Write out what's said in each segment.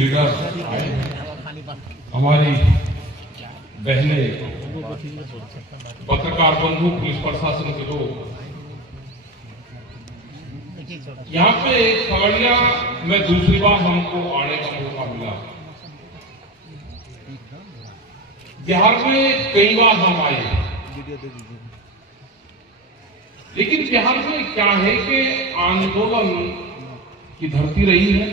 Leader आए, हमारी बहनें, पत्रकार बंधु, पुलिस प्रशासन के लोग, यहाँ पे खगड़िया में दूसरी बार हमको आने का मौका मिला। बिहार में कई बार हम आए, लेकिन बिहार में क्या है कि आंदोलन की धरती रही है।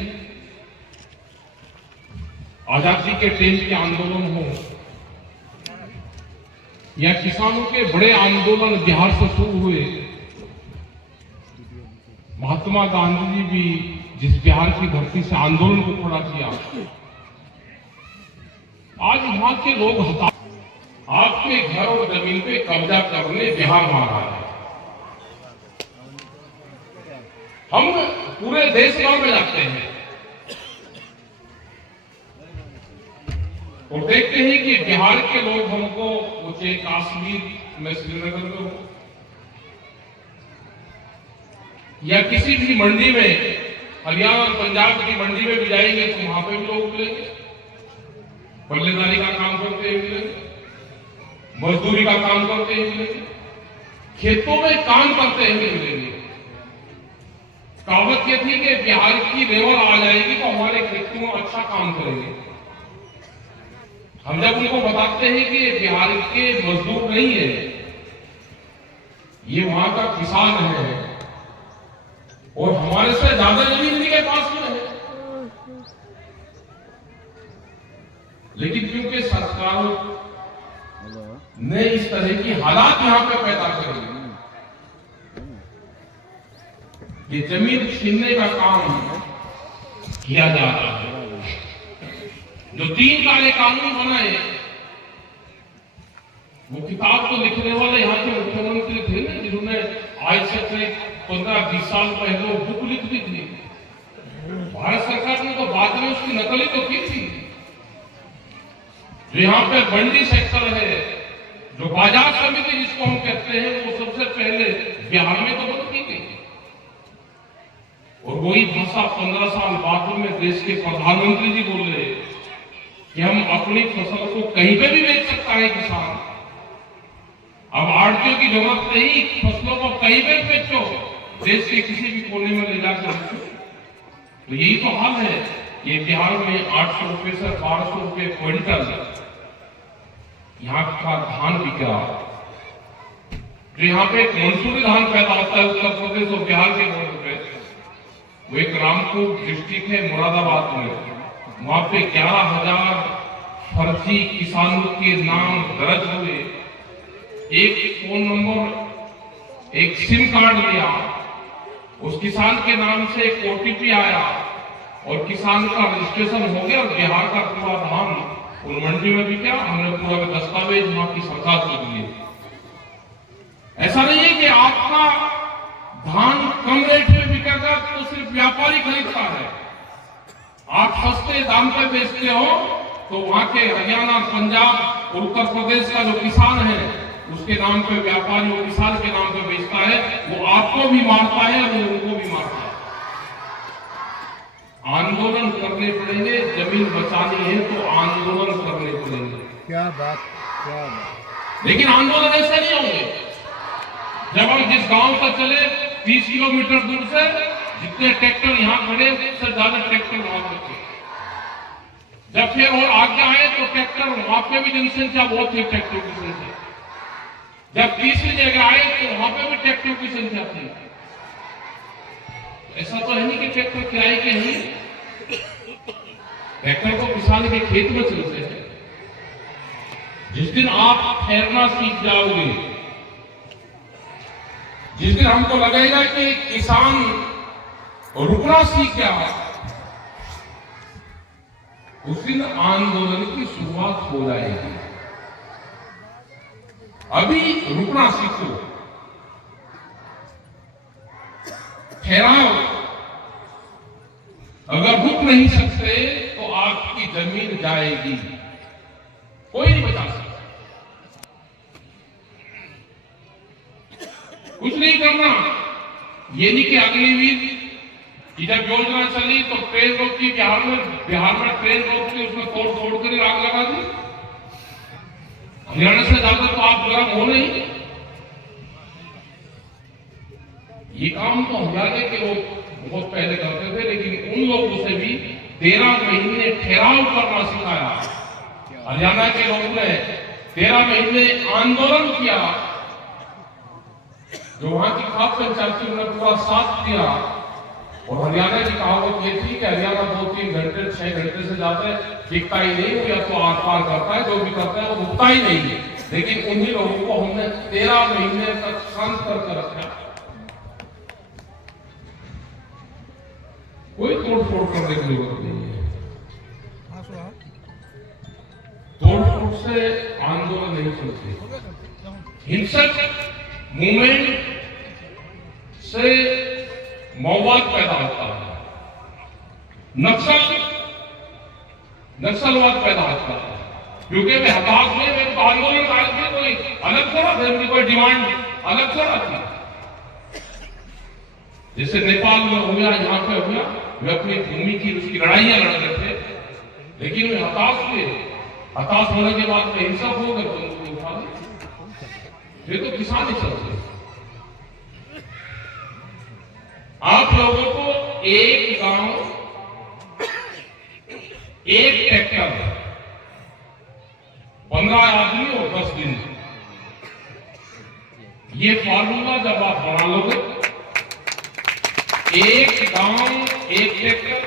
आजादी के टाइम के आंदोलन हो या किसानों के बड़े आंदोलन बिहार से शुरू हुए। महात्मा गांधी जी भी जिस बिहार की धरती से आंदोलन को खड़ा किया, आज वहां के लोग आपके घर और जमीन पे कब्जा करने बिहार में आ रहा है। हम पूरे देश भर में जाते हैं और देखते हैं कि बिहार के लोग हमको, मुझे कश्मीर में श्रीनगर में हो या किसी भी मंडी में, हरियाणा और पंजाब की मंडी में भी जाएंगे तो वहां पे भी लोग मिलेंगे, बल्लेदारी का काम करते हुए मिलेंगे, मजदूरी का काम करते हुए मिलेंगे, खेतों में काम करते हुए मिलेंगे। कहावत ये थी कि बिहार की लेबर आ जाएगी तो हमारे खेतों में अच्छा काम करेंगे। हम जब उनको बताते हैं कि बिहार के मजदूर नहीं है, ये वहां का किसान है और हमारे से ज्यादा जमीन इनके पास में है, लेकिन क्योंकि सरकार ने इस तरह की हालात यहां पे पैदा करी, ये जमीन छीनने का काम किया जा रहा है। जो 3 काले कानून बनाए, वो किताब तो लिखने वाले यहाँ के मुख्यमंत्री थे ना, जिन्होंने आज से 15-20 साल पहले बुक लिख दी थी। भारत सरकार ने तो बाद में उसकी नकल ही तो की थी। जो यहाँ पे मंडी सेक्टर है, जो बाजार समिति जिसको हम कहते हैं, वो सबसे पहले बिहार में तो बंद की गई और वही भाषा 15 साल बाद में देश के प्रधानमंत्री जी बोल रहे कि हम अपनी फसल को कहीं पे भी बेच सकता है किसान। अब आड़तियों की जरूरत नहीं, फसलों को कहीं पे बेचो, देश के किसी भी कोने में ले जाकर। तो यही तो हाल है। ये बिहार में 800 रुपए से 1200 रुपए क्विंटल यहाँ का धान बिक रहा। जो यहाँ पे मंसूरी धान पैदा होता है उत्तर प्रदेश और बिहार के बॉर्डर पे, वो एक रामपुर डिस्ट्रिक्ट है मुरादाबाद में, वहां पे 11,000 फर्जी किसानों के नाम दर्ज हुए। एक फोन नंबर, एक सिम कार्ड लिया, उस किसान के नाम से एक OTP आया और किसान का रजिस्ट्रेशन हो गया और बिहार का पूरा धान उन मंडी में भी क्या हमने पूरा दस्तावेज वहां की सरकार को दिए। ऐसा नहीं है कि आपका धान कम रेट में बिकेगा तो सिर्फ व्यापारी खरीदता है। आप सस्ते दाम पे बेचते हो तो वहां के हरियाणा, पंजाब, उत्तर प्रदेश का जो किसान है उसके नाम पे व्यापारी वो किसान के नाम पे बेचता है, वो आपको भी मारता है और उनको भी मारता है। आंदोलन करने पड़ेंगे, जमीन बचानी है तो आंदोलन करने पड़ेंगे। क्या बात। लेकिन आंदोलन ऐसे नहीं होंगे। जब हम जिस गांव से चले 30 किलोमीटर दूर से जितने ट्रैक्टर यहाँ खड़े उससे ज्यादा ट्रैक्टर वहां पर थे। जब फिर और आगे आए तो ट्रैक्टर वहां पे भी जनसंख्या बहुत थी, ट्रैक्टर की संख्या। जब तीसरी जगह आए तो वहां पे भी ट्रैक्टर की संख्या थी। ऐसा तो है नहीं कि ट्रैक्टर किराए के ही, ट्रैक्टर को किसान के खेत में चलते हैं। जिस दिन आप ठहरना सीख जाओगे, जिस दिन हमको लगेगा कि किसान रुकना सीख गया, उस दिन आंदोलन की शुरुआत हो जाएगी। अभी रुकना सीखो, ठहराओ। अगर रुक नहीं सकते तो आपकी जमीन जाएगी, कोई नहीं बचा सकता। कुछ नहीं करना, ये नहीं कि अगली वीक कि जब योजना चली तो ट्रेन रोकी, बिहार में ट्रेन रोक के उसमें तोड़ कर आग लगा दी। हरियाणा से ज्यादा तो आप गर्म हो नहीं। ये काम तो हरियाणा के लोग बहुत पहले करते थे, लेकिन उन लोगों से भी 13 महीने ठहराव करना सिखाया। हरियाणा के लोगों ने 13 महीने आंदोलन किया, जो वहां की खाप पंचायती ने पूरा साथ दिया। और हरियाणा की कहावत ये थी कि हरियाणा 2-3 घंटे 6 घंटे से ज्यादा टिकता ही नहीं, या तो आर पार करता है, जो भी करता है वो रुकता ही नहीं है। लेकिन उन्हीं लोगों को हमने 13 महीने तक शांत करके रखा। कोई तोड़ फोड़ करने की जरूरत नहीं है। तोड़ फोड़ से आंदोलन नहीं चलते। हिंसक मूवमेंट से मौवाद पैदा होता है, नक्सलवाद पैदा होता है, क्योंकि वे हताश हुए, वे तो आंदोलन आए थे, कोई अलग थोड़ा थे, उनकी कोई डिमांड अलग थोड़ा थी। जैसे नेपाल में हो गया, यहाँ पे हो गया, वे अपनी भूमि की उसकी लड़ाइयां लड़ रहे थे, लेकिन वे हताश हुए। हताश होने के बाद में हिंसक हो गए तो उनको उठा दिया। ये तो किसान ही चलते। आप लोगों को एक गांव, एक ट्रैक्टर, 15 आदमी और 10 दिन, ये फॉर्मूला जब आप बना लोगे, एक गांव एक ट्रैक्टर,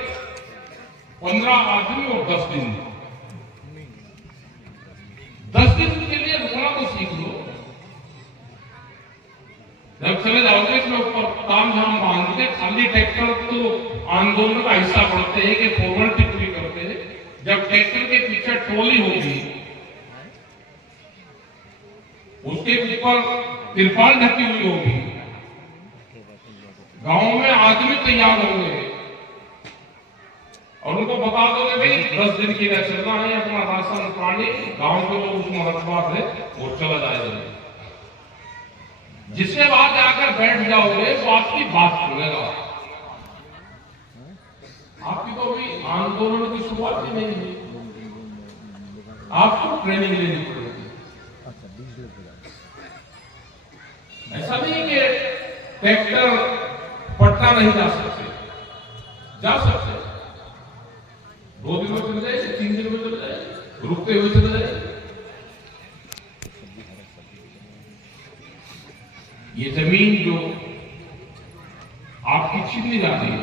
15 आदमी और 10 दिन, 10 दिन के लिए रुकना तो सीख लो। जब चले जाओगे इसमें ऊपर काम धाम बांध के, खाली ट्रैक्टर तो आंदोलन का हिस्सा पड़ते हैं कि फॉर्मेलिटी पूरी करते हैं। जब ट्रैक्टर के पीछे ट्रॉली होगी, उसके ऊपर तिरपाल ढकी हुई होगी, गांव में आदमी तैयार होंगे और उनको बता दोगे भाई 10 दिन के लिए चलना है, अपना राशन पानी गांव के लोग उसमें रखवार है वो चला जाएगा। जिसके बाद जाकर बैठ जाओगे तो आपकी बात सुनेगा। आपकी तो अभी आंदोलन की शुरुआत ही नहीं हुई, आपको ट्रेनिंग लेनी पड़ेगी। ऐसा नहीं कि ट्रैक्टर पटना नहीं जा सकते, जा सकते, 2 दिन में चले जाए, 3 दिन में चले जाए, रुकते हुए चले जाए। ये जमीन जो आपकी छीनी जा रही है,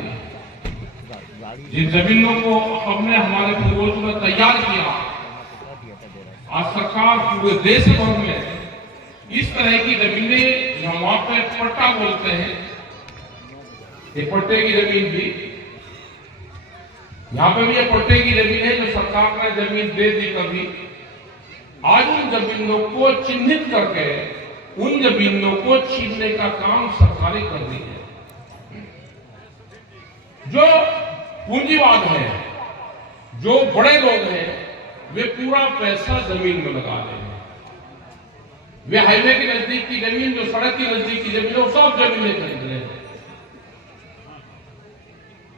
जिन जमीनों को हमने हमारे पूर्वजों ने तैयार किया, आज सरकार पूरे देश भर में इस तरह की जमीनें, हम वहां पे पट्टा बोलते हैं, ये पट्टे की जमीन भी, यहां पे भी ये पट्टे की जमीन है जो सरकार ने जमीन दे दी कभी। आज उन जमीनों को चिन्हित करके उन जमीनों को छीनने का काम सरकारें कर रही है। जो पूंजीवाद है, जो बड़े लोग हैं, वे पूरा पैसा जमीन में लगा रहे हैं। वे हाईवे के नजदीक की जमीन, जो सड़क के नजदीक की जमीन, वो सब जमीनें खरीद रहे हैं,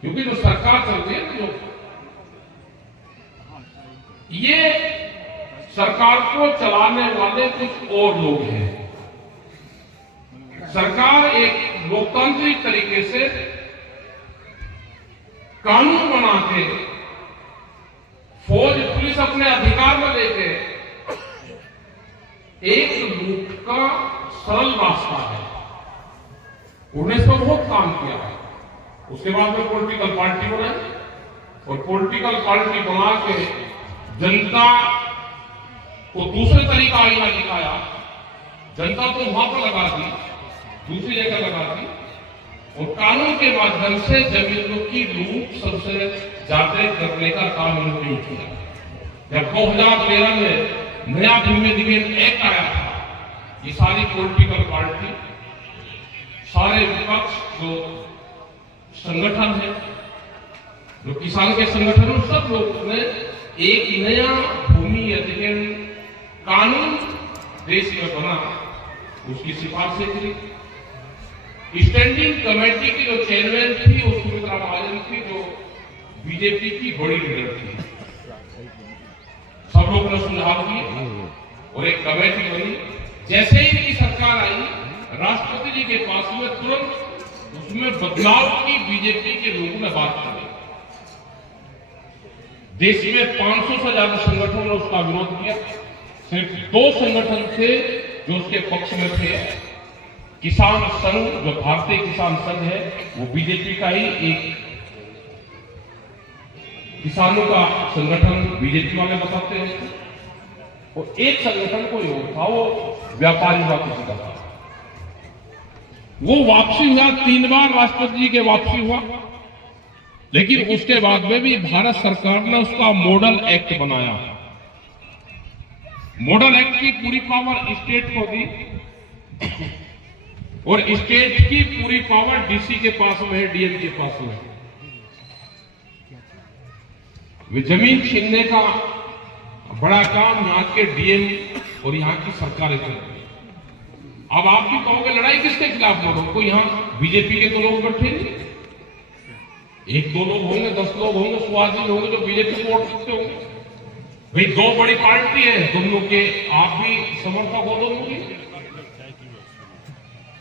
क्योंकि जो सरकार चलती है, जो ये सरकार को चलाने वाले कुछ और लोग हैं। सरकार एक लोकतांत्रिक तरीके से कानून बना के, फौज पुलिस अपने अधिकार में लेके एक लूट का सरल रास्ता है। उन्होंने इस पर बहुत काम किया है। उसके बाद में पॉलिटिकल पार्टी बनाई और पॉलिटिकल पार्टी बना के जनता को दूसरे तरीका आईना दिखाया। जनता तो वहां पर लगा दी, दूसरी जगह लगा दी, और कानून के माध्यम से जमीनों की लूट सबसे ज्यादा करने का काम इन्होंने किया। जब 2013 में नया भूमि अधिग्रहण एक्ट आया था, ये सारी पॉलिटिकल पार्टी, सारे विपक्ष, जो संगठन है, जो किसान के संगठन, सब लोगों ने एक नया भूमि अधिग्रहण कानून देश में बना, उसकी सिफारिशें की स्टैंडिंग कमेटी की जो चेयरमैन थी वो सुमित्रा महाजन थी, जो बीजेपी की बड़ी लीडर थी। सब लोगों ने सुझाव दिए और एक कमेटी बनी। जैसे ही इनकी सरकार आई, राष्ट्रपति जी के पास में तुरंत उसमें बदलाव की बीजेपी के लोगों ने बात करी। देश में 500 से ज्यादा संगठनों ने उसका विरोध किया। सिर्फ 2 संगठन थे जो उसके पक्ष में थे। किसान संघ, जो भारतीय किसान संघ है, वो बीजेपी का ही एक किसानों का संगठन बीजेपी वाले बताते हैं, और एक संगठन कोई और था, वो व्यापारी हुआ किसी का था। वो वापसी हुआ, 3 बार राष्ट्रपति जी के वापसी हुआ, लेकिन उसके बाद में भी भारत सरकार ने उसका मॉडल एक्ट बनाया। मॉडल एक्ट की पूरी पावर स्टेट को दी और स्टेट की पूरी पावर डीसी के पास में है, डीएम के पास में है। वे जमीन छीनने का बड़ा काम यहाँ के डीएम और यहाँ की सरकारें कर रही है। अब आप भी कहोगे लड़ाई किसके खिलाफ लड़ो? कोई यहाँ बीजेपी के तो लोग बैठे नहीं, 1-2 लोग होंगे, 10 लोग होंगे, 100 आदमी होंगे जो बीजेपी को वोट सकते होंगे। भाई 2 बड़ी पार्टी है, दोनों के आप भी समर्थक हो दोनों की,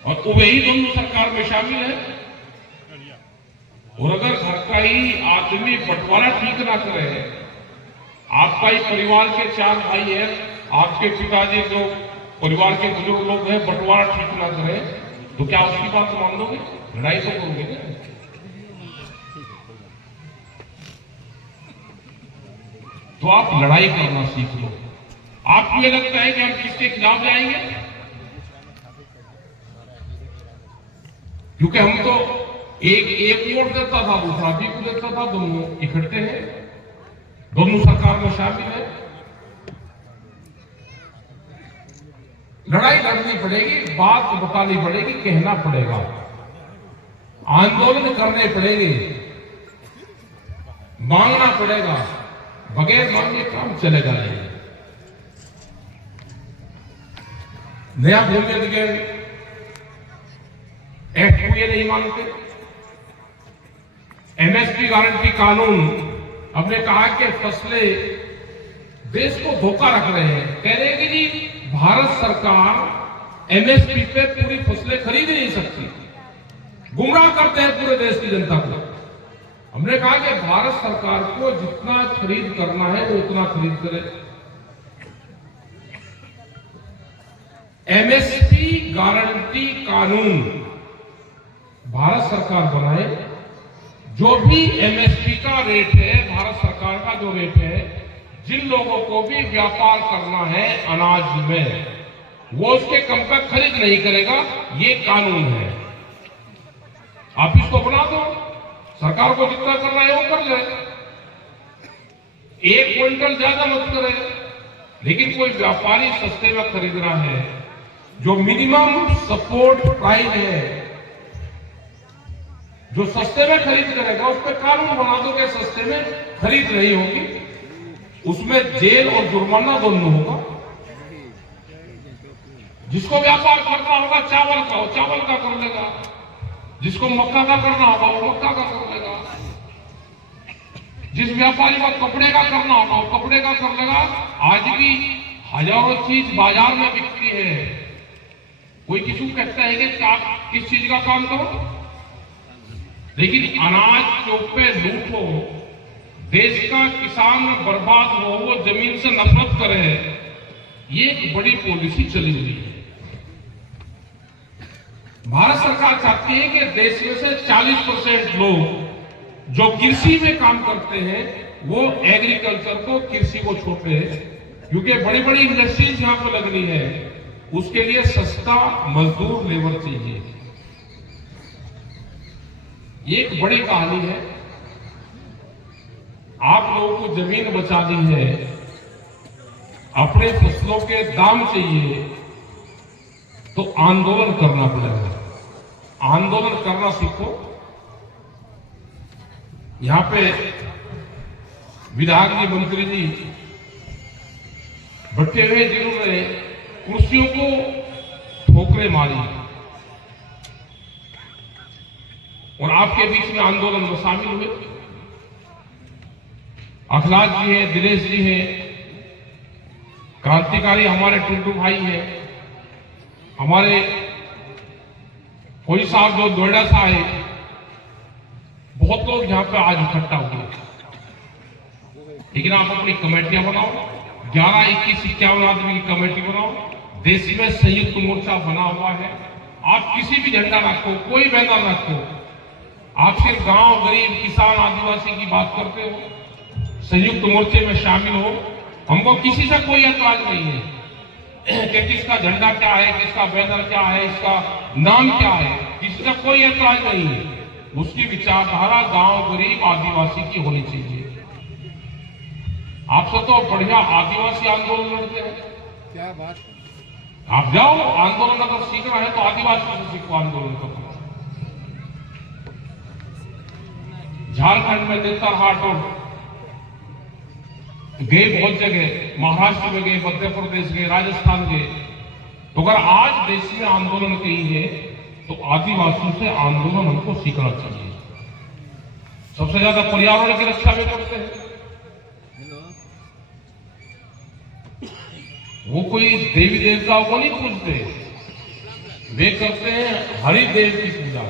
और वही दोनों सरकार में शामिल है। और अगर घर का ही आदमी बंटवारा ठीक ना करे, आपका ही परिवार के 4 भाई हैं, आपके पिताजी जो परिवार के बुजुर्ग लोग हैं, बंटवारा ठीक ना करें, तो क्या उसकी बात मान लोगे? लड़ाई तो करोगे ना। तो आप लड़ाई करना सीख लो। आपको ये लगता है कि हम किसके खिलाफ जाएंगे? क्योंकि हम तो एक वोट देता था, दूसरा भी को देता था, दोनों इकट्ठे हैं, दोनों सरकार में शामिल है। लड़ाई लड़नी पड़ेगी, बात बतानी पड़ेगी, कहना पड़ेगा, आंदोलन करने पड़ेंगे, मांगना पड़ेगा। बगैर मांगे काम चलेगा नहीं। नया भूमि अधिग्रहण एक्ट को ये नहीं मानते। एमएसपी गारंटी कानून, हमने कहा कि फसलें देश को धोखा रख रहे हैं। कह रहे हैं कि जी भारत सरकार एमएसपी पे पूरी फसलें खरीद नहीं सकती, गुमराह करते हैं पूरे देश की जनता को। हमने कहा कि भारत सरकार को जितना खरीद करना है वो उतना खरीद करे। एमएसपी गारंटी कानून भारत सरकार बनाए। जो भी एमएसपी का रेट है, भारत सरकार का जो रेट है, जिन लोगों को भी व्यापार करना है अनाज में, वो उसके कम पे खरीद नहीं करेगा। ये कानून है। आप इसको बना दो, सरकार को जितना करना है वो कर ले, 1 क्विंटल ज्यादा मत करे। लेकिन कोई व्यापारी सस्ते में खरीद रहा है, जो मिनिमम सपोर्ट प्राइस है, जो सस्ते में खरीद करेगा, उस पर कानून बना दो कि सस्ते में खरीद नहीं होगी, उसमें जेल और जुर्माना दोनों होगा। जिसको व्यापार करना होगा चावल का, वो चावल का कर लेगा, जिसको मक्का का करना होगा वो मक्का का कर लेगा, जिस व्यापारी को कपड़े का करना होगा वो कपड़े का कर लेगा। आज भी हजारों चीज बाजार में बिकती है, कोई किसी को कहता है कि आप किस चीज का काम करो, लेकिन अनाज चौक पे लूटो, देश का किसान बर्बाद हो, वो जमीन से नफरत करे, ये एक बड़ी पॉलिसी चली हुई है। भारत सरकार चाहती है कि देश में से 40% लोग जो कृषि में काम करते हैं वो एग्रीकल्चर को, कृषि को छोड़े, क्योंकि बड़ी बड़ी इंडस्ट्रीज यहां पर लगनी है, उसके लिए सस्ता मजदूर लेबर चाहिए। ये एक बड़ी कहानी है। आप लोगों को जमीन बचानी है, अपने फसलों के दाम चाहिए, तो आंदोलन करना पड़ेगा। आंदोलन करना सीखो। यहां पे विधायक जी, मंत्री जी बैठे हुए, जिन्होंने कुर्सियों को ठोकरें मारी, और आपके बीच में आंदोलन में शामिल हुए। अखिलाज जी हैं, दिनेश जी हैं, क्रांतिकारी हमारे टुंटू भाई हैं, हमारे फौजी साहब जो नोएडा से आए, बहुत लोग यहाँ पे आज इकट्ठा हुए। लेकिन आप अपनी कमेटियां बनाओ, 11, 21, 51 आदमी की कमेटी बनाओ। देश में संयुक्त मोर्चा बना हुआ है। आप किसी भी झंडा रखो, कोई बैनर रखो, आप सिर्फ गांव, गरीब, किसान, आदिवासी की बात करते हो, संयुक्त मोर्चे में शामिल हो। हमको किसी से कोई एतराज नहीं है कि किसका झंडा क्या है, किसका बैनर क्या है, इसका नाम क्या है, किसी का कोई एतराज नहीं है। उसकी विचारधारा गांव, गरीब, आदिवासी की होनी चाहिए। आपसे तो बढ़िया आदिवासी आंदोलन लड़ते हैं। क्या बात है। आप जाओ, आंदोलन अगर सीखना है तो आदिवासियों से सीखो आंदोलन को। झारखंड में नेतरहाट और गए बहुत जगह, महाराष्ट्र में गए, मध्य प्रदेश गए, राजस्थान गए। तो अगर आज देश में आंदोलन कही है तो आदिवासियों से आंदोलन हमको सीखना चाहिए। सबसे ज्यादा पर्यावरण की रक्षा भी करते हैं। वो कोई देवी देवताओं को नहीं पूजते, वे करते हैं हरिदेव की पूजा।